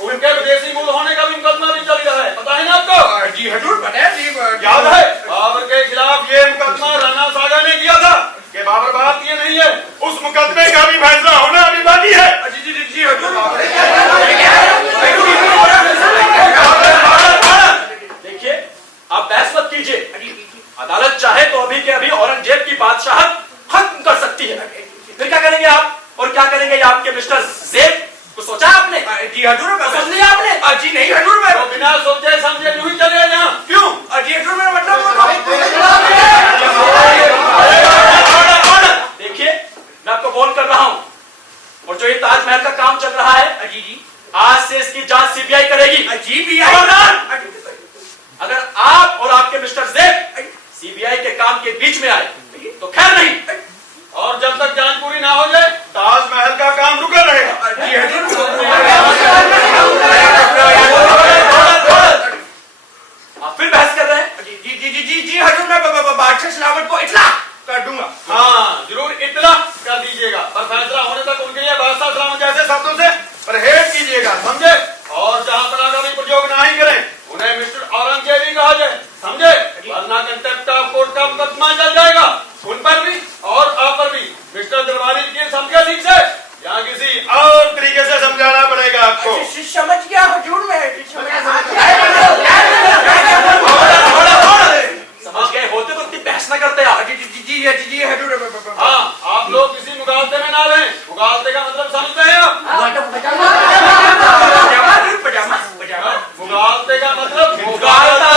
उनके विदेशी मूल होने का भी मुकदमा भी चल रहा है, पता है ना आपको? जी हजूर पता है जी। याद है बाबर के खिलाफ ये मुकदमा राणा सागा ने किया था कि बाबर भारतीय नहीं है। उस मुकदमे का भी फैसला होना अभी बाकी है। जी हजूर। देखिए आप बहस मत कीजिए, अदालत चाहे तो अभी के अभी औरंगजेब की बादशाहत खत्म कर सकती है। फिर क्या करेंगे आप, और क्या करेंगे ये आपके मिस्टर ज़ेब? कुछ सोचा आपने? जी हजूर। सोच लिया आपने? जी नहीं हजूर मैं तो बिना सोचे समझे यूं ही चले जाओ। क्यों? जी हजूर मेरा मतलब देखिए मैं आपको बोल कर रहा हूं, और जो ये ताजमहल का काम चल रहा है जी आज से इसकी जांच सीबीआई करेगी। अगर आप और आपके मिस्टर ज़ेब सीबीआई के काम के बीच में आए तो खैर नहीं, और जब तक जांच पूरी ना हो जाए ताजमहल का काम रुका रहेगा। जी हजूर। आप फिर बहस कर रहे हैं? जी हजूर मैं बादशाह सलामत को इत्तला कर दूंगा। हाँ जरूर इत्तला कर दीजिएगा, पर फैसला होने तक उनके लिए बादशाह सलामत जैसे शब्दों से परहेज कीजिएगा, समझे? और जहां पर का भी प्रयोग ना ही करें, उन्हें मिस्टर औरंगजेब ही कहा जाए, समझे? वरना कंटेम्प्ट ऑफ कोर्ट का मुकदमा चल जाएगा उन पर भी और आप पर भी। मिस्टर दरबारी की समझे ठीक से, या किसी और तरीके से समझाना पड़ेगा आपको? समझ गया हजूर मैं समझ गए होते तो इतनी बहस ना करते आप। जी हजूर। हाँ आप लोग किसी मुगालते में ना लें। मुगालते का मतलब समझते हैं आप? मुगालते का मतलब मुगालता।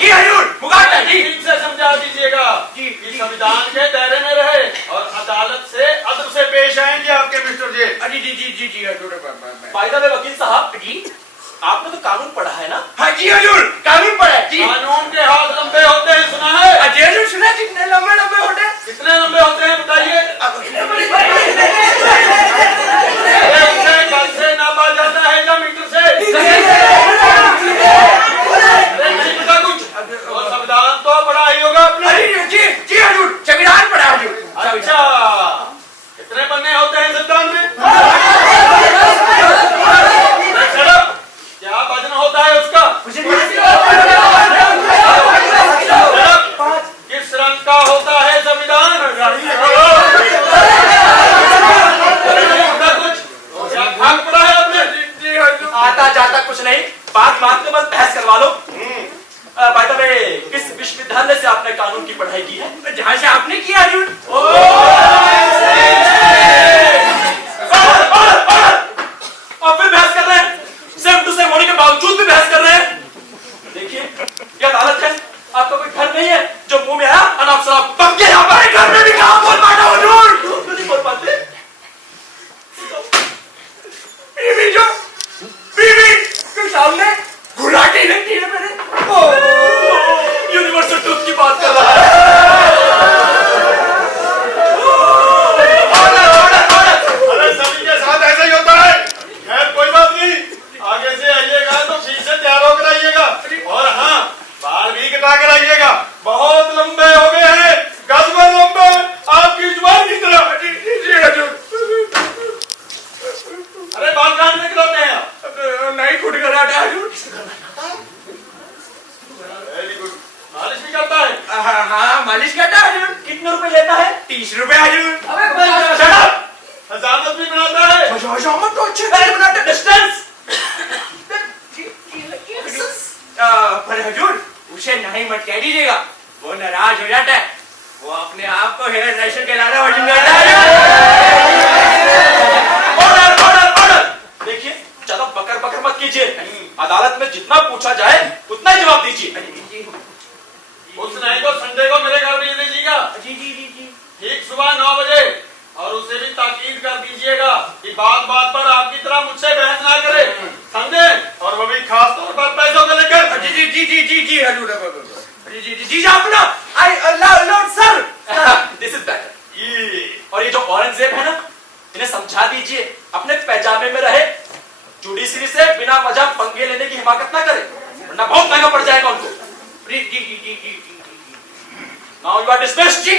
जी हजूर मुगालता जी। ठीक से समझा दीजिएगा कि संविधान के दायरे में रहे और अदालत से अदब से पेश आएंगे आपके मिस्टर जी। जी हजूर। फायदा में वकील साहब जी, आपने तो कानून पढ़ा है ना? हाँ जी हजूर कानून पढ़ा है जी। कानून के हाथ लंबे होते हैं, सुना है? जी हजूर सुना है। कितने लंबे लंबे होते हैं? कितने लंबे होते हैं बताइए? उसे गज से नापा जाता है या मीटर से? नहीं पता कुछ? और संविधान तो पढ़ा ही होगा आपने। जी हजूर संविधान पढ़ा हजूर। अच्छा कितने पन्ने होते हैं संविधान में? क्या वजन होता है उसका? किस रंग का होता है संविधान? कुछ भाग पड़ा है आपने? आता जाता कुछ नहीं, बात में बस बहस करवा लो। बाय द वे किस विश्वविद्यालय से आपने कानून की पढ़ाई की है? जहाँ से आपने किया हजूर। और फिर बहस कर रहे हैं, सेम टू सेम होने के बावजूद भी बहस कर रहे हैं। देखिए ये अदालत है, आपका कोई घर नहीं है जो मुंह में आया अनाप शनाप बक गया। हमारे घर में भी कहां बोल पाता हजूर? नहीं बोल पाते। बीवी के सामने गुलाटी लगती है मेरे। यूनिवर्सल ट्रुथ की बात कर रहा है। अरे सभी के साथ ऐसा ही होता है। खैर कोई बात नहीं, आगे से आइएगा तो ठीक से तैयार होकर आइएगा, और हाँ बाल भी कटा कर आइएगा। बहुत लंबे हो गए हैं, गज में लंबे, आपकी जुबान की तरह। जी हजूर। अरे बाल काटने कराते हैं आप? नहीं फुट कराटा हजूर। Very good. मालिश भी करता है? हाँ मालिश करता हजूर। कितने रुपए लेता है? 30 रुपए हजूर। Shut up! हजामत भी बनाता है? हजामत तो अच्छे से बनाते हैं। डिस्टेंस। पर हजूर उसे नहीं मत कह दीजिएगा, वो नाराज हो जाता है। वो अपने आप को हेयर ड्रेसर के ज्यादा वजन करता है। देखिए ज्यादा बकर बकर मत कीजिए, अदालत में जितना पूछा जाए उतना ही जवाब दीजिए। उस नहीं तो संडे को मेरे घर भेज दीजिएगा ठीक सुबह 9 बजे, और उसे भी ताकीद कर दीजिएगा कि बात बात पर आपकी तरह मुझसे बहस ना करे, समझे? और वो भी खास तौर पर पैसों को लेकर। जी हजूर। जी अपना Lord sir. This is better. और ये जो औरंगजेब है ना, इन्हें समझा दीजिए अपने पैजामे में रहे, जुडिशरी से बिना वजह पंगे लेने की हिमाकत ना करे, वरना बहुत महंगा पड़ जाएगा उनको। जी now you are dismissed. Ji